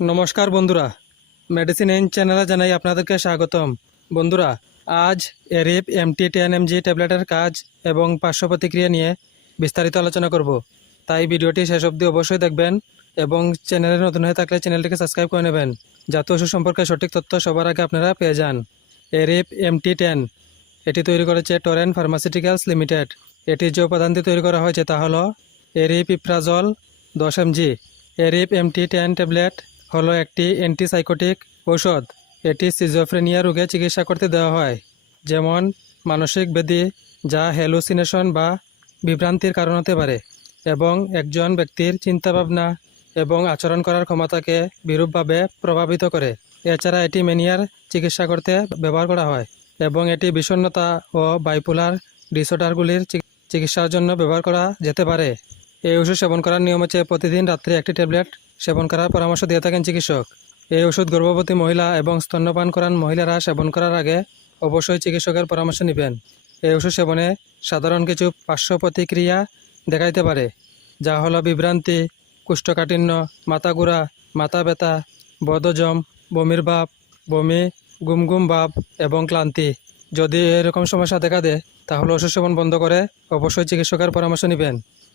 নমস্কার বন্ধুরা। Medicine in চ্যানেলে জানাই আপনাদেরকে স্বাগতম। বন্ধুরা, আজ এরিপ এমটি টেন এমজি ট্যাবলেটের কাজ এবং পার্শ্ব প্রতিক্রিয়া নিয়ে বিস্তারিত আলোচনা করব। তাই ভিডিওটি শেষ অবধি অবশ্যই দেখবেন এবং চ্যানেলে নতুন হয়ে থাকলে চ্যানেলটিকে সাবস্ক্রাইব করে নেবেন, যাতে ওষুধ সম্পর্কে সঠিক তথ্য সবার আগে আপনারা পেয়ে যান। এরিপ এমটি টেন এটি তৈরি করেছে টরেন ফার্মাসিউটিক্যালস লিমিটেড এটির যে উপাদানটি তৈরি করা হয়েছে তা হলো এরিপ ইপ্রাজল দশ MG Arip MT ten tablet হলো একটি অ্যান্টিসাইকোটিক ঔষধ। এটি সিজোফ্রেনিয়া রোগে চিকিৎসা করতে দেওয়া হয়, যেমন মানসিক ব্যাধি যা হ্যালুসিনেশন বা বিভ্রান্তির কারণ হতে পারে, এবং একজন ব্যক্তির চিন্তাভাবনা এবং আচরণ করার ক্ষমতাকে বিরূপভাবে প্রভাবিত করে। এছাড়া এটি ম্যানিয়ার চিকিৎসা করতে ব্যবহার করা হয়, এবং এটি বিষণ্ণতা ও বাইপোলার ডিসঅর্ডারগুলির চিক- চিকিৎসার জন্য ব্যবহার করা যেতে পারে। এই ওষুধ সেবন করার নিয়ম হচ্ছে প্রতিদিন রাত্রে একটি ট্যাবলেট সেবন করার পরামর্শ দিয়ে থাকেন চিকিৎসক। এই ওষুধ গর্ভবতী মহিলা এবং স্তন্যপান করান মহিলারা সেবন করার আগে অবশ্যই চিকিৎসকের পরামর্শ নেবেন। এই ওষুধ সেবনে সাধারণ কিছু পার্শ্ব প্রতিক্রিয়া দেখাইতে পারে, যা হলো বিভ্রান্তি, কুষ্ঠকাঠিন্য মাথা ঘোরা মাথা ব্যথা বদজম বমির ভাব, বমি গুম গুম ভাব এবং ক্লান্তি। যদি এরকম সমস্যা দেখা দেয়, তাহলে ওষুধ সেবন বন্ধ করে অবশ্যই চিকিৎসকের পরামর্শ নেবেন।